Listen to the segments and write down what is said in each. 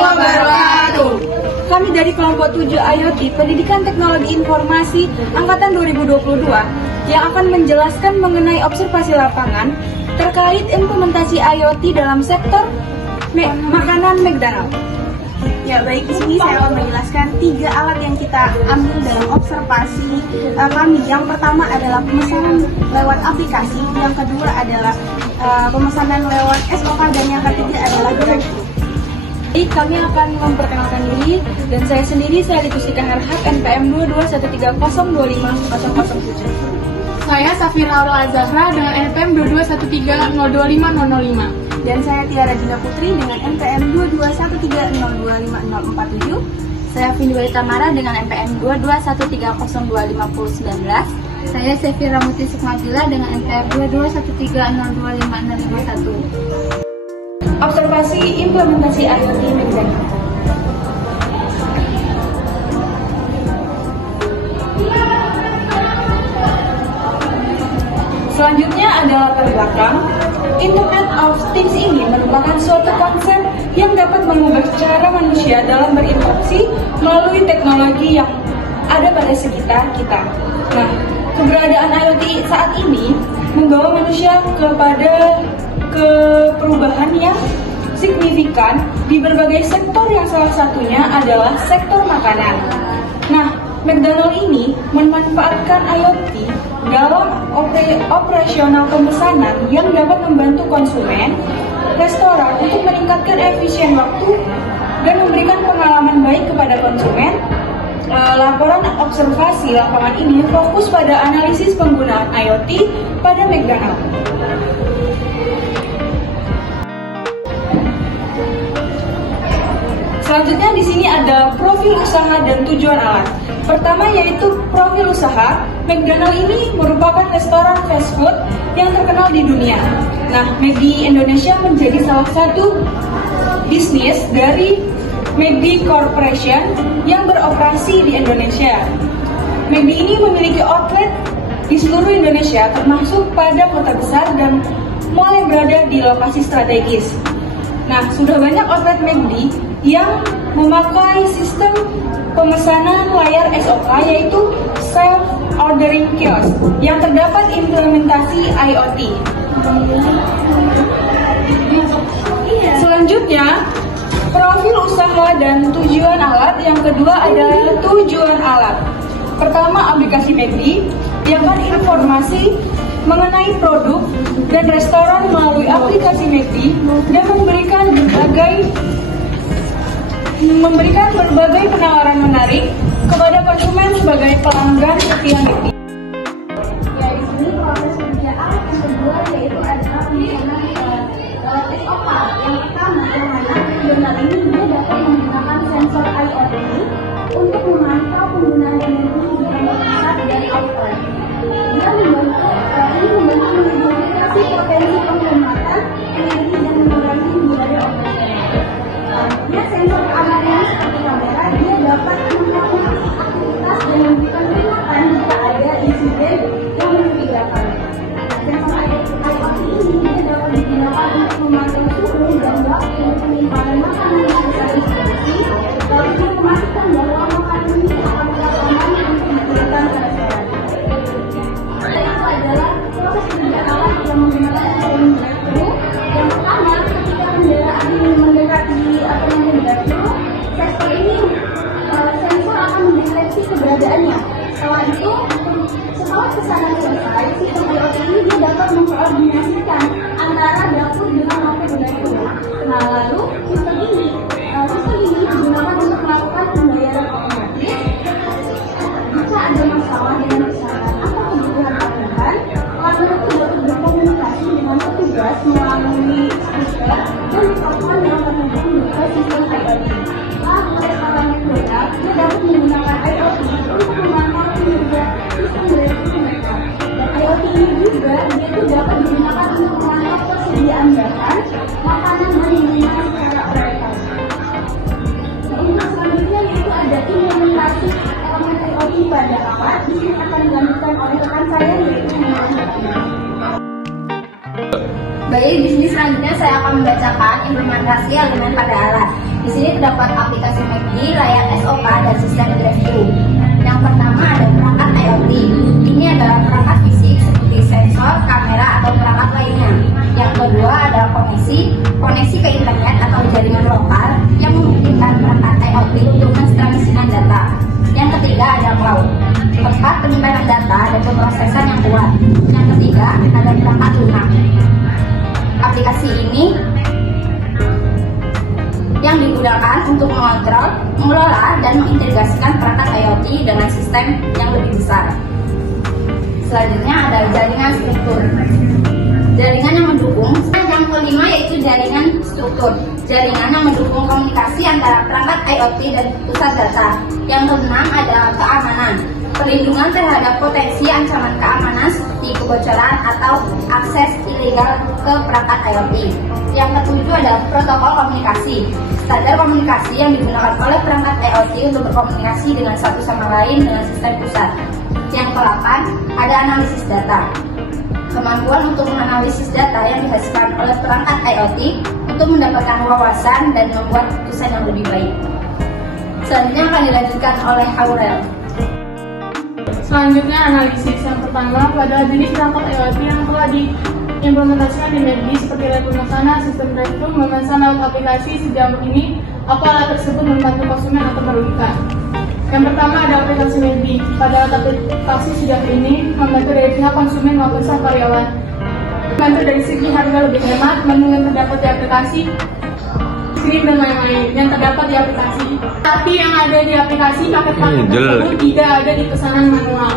wabarakatuh. Kami dari kelompok 7 IoT Pendidikan Teknologi Informasi Angkatan 2022 yang akan menjelaskan mengenai observasi lapangan terkait implementasi IoT dalam sektor makanan McDonald. Ya baik, di sini saya akan menjelaskan 3 alat yang kita ambil dalam observasi kami. Yang pertama adalah pemesanan lewat aplikasi, yang kedua adalah pemesanan lewat SOK, dan yang ketiga adalah drive-thru. Jadi kami akan memperkenalkan diri dan saya sendiri Ditusikan Harhat NPM 22130250007. Saya Safira Aurel Azahra dengan NPM 22130250005. Dan saya Tiara Dina Putri dengan NPM 22130250047. Saya Vindwali Tamara dengan NPM 22130205019. Saya Sefira Muti Sukmadila dengan NPM 22130250051. Observasi implementasi IoT McDonald. Selanjutnya adalah latar belakang. Internet of Things ini merupakan suatu konsep yang dapat mengubah cara manusia dalam berinteraksi melalui teknologi yang ada pada sekitar kita. Nah, keberadaan IoT saat ini membawa manusia kepada perubahan yang signifikan di berbagai sektor yang salah satunya adalah sektor makanan. Nah, McDonald ini memanfaatkan IoT dalam operasional pemesanan yang dapat membantu konsumen, restoran untuk meningkatkan efisien waktu dan memberikan pengalaman baik kepada konsumen. Laporan observasi lapangan ini fokus pada analisis penggunaan IoT pada McDonald. Selanjutnya di sini ada profil usaha dan tujuan alat. Pertama yaitu profil usaha. McDonald ini merupakan restoran fast food yang terkenal di dunia. Nah, McD Indonesia menjadi salah satu bisnis dari McD Corporation yang beroperasi di Indonesia. McD ini memiliki outlet di seluruh Indonesia, termasuk pada kota besar dan mall yang berada di lokasi strategis. Nah, sudah banyak outlet McD yang memakai sistem pemesanan layar SOK, yaitu Self Ordering Kiosk, yang terdapat implementasi IoT. Selanjutnya, profil usaha dan tujuan alat. Yang kedua adalah tujuan alat. Pertama, aplikasi McD yang akan informasi mengenai produk dan restoran melalui aplikasi McD dan memberikan berbagai penawaran menarik kepada konsumen sebagai pelanggan setia McD. Ya, di sini proses kerja alat yang kedua yaitu adalah pemesanan SOK. Yang pertama, McDonald ini dia dapat menggunakan sensor IoT untuk memantau penggunaan energi di kamar pusat dan outlet. Dia membantu mengidentifikasi potensi penghematan energi dan mengurangi biaya operasional. Selanjutnya, sensor keamanan seperti kamera dia dapat mengamati aktivitas dan memberikan peringatan jika ada insiden yang mencurigakan. Sensor IoT ini dia dapat digunakan untuk memantau suhu dan waktu penyimpanan makanan di pusat distribusi, lalu dia memastikan bahwa makanan ini akan tetap aman untuk digunakan ke restoran. Itu adalah proses kerja alat yang menggunakan sistem drive-thru. Yang pertama, ketika kendaraan ini mendekati drive-thru, sensor akan mendeteksi keberadaannya. Setelah itu, setelah pesanan selesai, sistem IoT ini dia dapat mengkoordinasikan antara dapur dengan lampu drive-thru. Nah, lalu sistem ini digunakan untuk melakukan pembayaran otomatis. Jika ada masalah dengan pesanan atau kebutuhan tambahan, pelanggan itu dapat berkomunikasi dengan petugas melalui speaker dan telepon yang terhubung ke sistem IoT. Lalu restoran McDonald dia dapat menggunakan IoT untuk memantau kinerja sistem drive-thru mereka. Dan IoT ini juga dia itu dapat digunakan untuk memantau persediaan bahan, makanan dan minuman secara real-time. Untuk selanjutnya yaitu ada implementasi elemen IoT pada alat. Di sini akan dilanjutkan oleh rekan saya yaitu Baik, di sini selanjutnya saya akan membacakan implementasi elemen pada alat. Di sini terdapat aplikasi MACD, layar SOK, dan sistem drive-thru. Yang pertama ada perangkat IoT. Ini adalah perangkat fisik seperti sensor, kamera, atau perangkat lainnya. Yang kedua adalah koneksi ke internet atau jaringan lokal yang memungkinkan perangkat IoT untuk mentransmisikan data. Yang ketiga ada cloud, tempat penyimpanan data dan pemrosesan yang kuat. Yang ketiga ada perangkat lunak. Aplikasi ini yang digunakan untuk mengontrol, mengelola, dan mengintegrasikan perangkat IoT dengan sistem yang lebih besar. Selanjutnya ada jaringan struktur. Jaringan yang mendukung. Yang kelima yaitu jaringan struktur. Jaringan yang mendukung komunikasi antara perangkat IoT dan pusat data. Yang keenam adalah keamanan. Perlindungan terhadap potensi ancaman keamanan seperti kebocoran atau akses ilegal ke perangkat IoT. Yang ketujuh adalah protokol komunikasi. Standar komunikasi yang digunakan oleh perangkat IoT untuk berkomunikasi dengan satu sama lain dengan sistem pusat. Yang ke-8 ada analisis data. Kemampuan untuk menganalisis data yang dihasilkan oleh perangkat IoT untuk mendapatkan wawasan dan membuat keputusan yang lebih baik. Selanjutnya akan dilanjutkan oleh Aurel. Selanjutnya analisis. Yang pertama, pada jenis perangkat IoT yang telah diimplementasikan di MACD seperti layar pemesanan, sistem drive-thru, memesan lewat aplikasi. Sejauh ini, apa alat tersebut membantu konsumen atau merugikan? Yang pertama ada aplikasi MACD. Pada alat aplikasi sejauh ini membantu dari pihak konsumen maupun sang karyawan. Membantu dari segi harga lebih hemat, menu yang terdapat di aplikasi, screen dan lain-lain yang terdapat di aplikasi. Tapi yang ada di aplikasi paket-paket tersebut tidak ada di pesanan manual.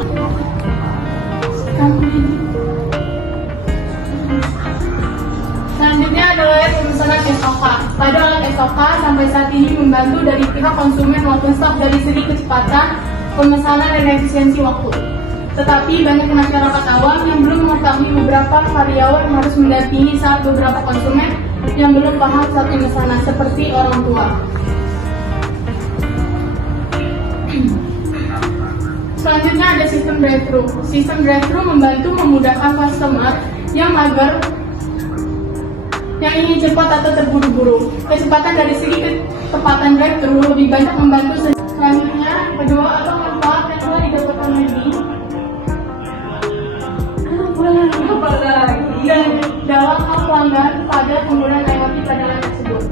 Selanjutnya adalah pemesanan SOK. Pada alat SOK sampai saat ini membantu dari pihak konsumen maupun staf dari segi kecepatan, pemesanan, dan efisiensi waktu. Tetapi banyak masyarakat awam yang belum mengetahui beberapa karyawan yang harus mendampingi saat beberapa konsumen yang belum paham saat pemesanan, seperti orang tua. Selanjutnya ada sistem drive-thru. Sistem drive-thru membantu memudahkan customer yang mager yang ingin cepat atau terburu-buru. Kecepatan dari segi kecepatan drive-thru lebih banyak membantu. Selanjutnya, kedua atau manfaat yang telah didapatkan lagi dan dalam hal pelanggan pada penggunaan IoT pada alat tersebut.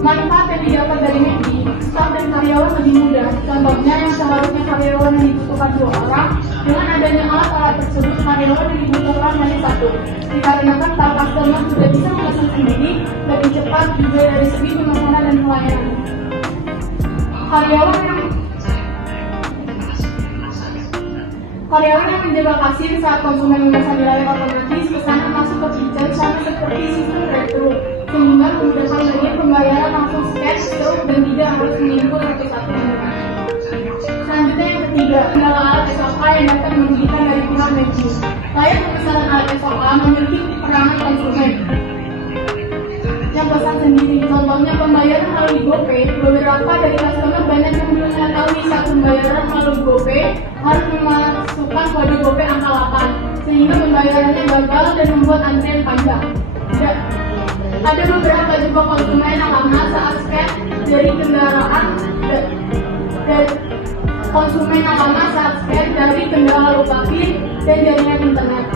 Manfaat yang didapat dari MACD, staf dan karyawan lebih mudah. Contohnya yang seharusnya karyawan yang dibutuhkan 2 orang, dengan adanya alat tersebut karyawan yang dibutuhkan hanya 1. Dikarenakan para customer sudah bisa memesan sendiri, lebih cepat juga dari segi pemesanan dan pelayanan. Karyawan yang menjaga kasir saat konsumen memesan di layar otomatis, pesanan masuk ke kitchen sama seperti sistem drive-thru, sehingga memudahkan bagian pembayaran langsung scan, stroke, dan tidak harus mengimpor satu-satu menu. Selanjutnya yang ketiga, adalah alat SOK yang dapat merugikan dari pihak MACD. Layar pemesanan alat SOK memiliki peranan konsumen yang pesan sendiri. Contohnya pembayaran melalui GoPay. Beberapa dari customer banyak yang belum mengetahui saat pembayaran melalui GoPay harus memasukkan kode GoPay angka 8, sehingga pembayarannya gagal dan membuat antrian panjang. Ada beberapa juga konsumen yang lama saat scan dari kendaraan kendala lokasi dan jaringan internet.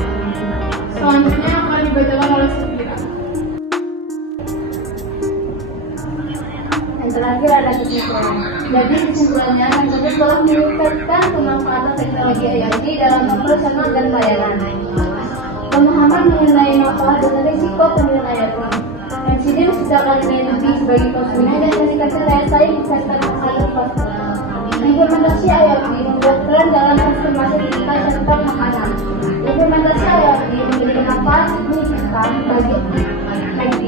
Selanjutnya akan dibacakan oleh Safira. Yang terakhir ada kesimpulan. Jadi kesimpulannya, tersebut telah meningkatkan pemanfaatan teknologi IoT dalam operasional dan layanan. Pemahaman mengenai masalah dan risiko penggunaan IoT. Insiden sejak kali lebih sebagai konsumen dan meningkatkan daya saing serta terhadap customer. Implementasi IoT membuat peran dalam transformasi digital sektor makanan. Implementasi IoT memberikan manfaat signifikan bagi MACD.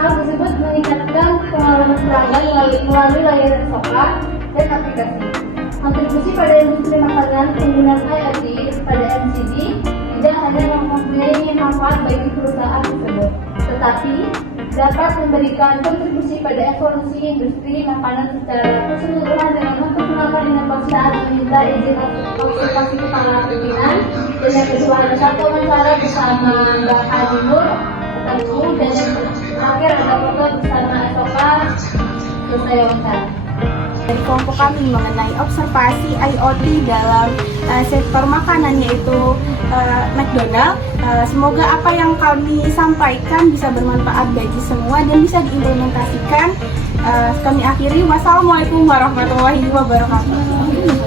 Hal tersebut meningkatkan pengalaman pelanggan melalui layar SOK dan aplikasi. Kontribusi pada industri makanan penggunaan IoT pada MCD tidak hanya mempunyai manfaat bagi perusahaan tersebut, tetapi dapat memberikan kontribusi pada evolusi industri makanan secara keseluruhan dengan memperkenalkan inovasi saat meminta izin observasi kepala pimpinan. Dan yang kedua ada satu wawancara bersama Mbak Adinur dan yang terakhir ada foto bersama SOK Selesai wawancara. Dari kelompok kami mengenai observasi IoT dalam sektor makanan yaitu McDonald. Semoga apa yang kami sampaikan bisa bermanfaat bagi semua dan bisa diimplementasikan. Kami akhiri, wassalamualaikum warahmatullahi wabarakatuh.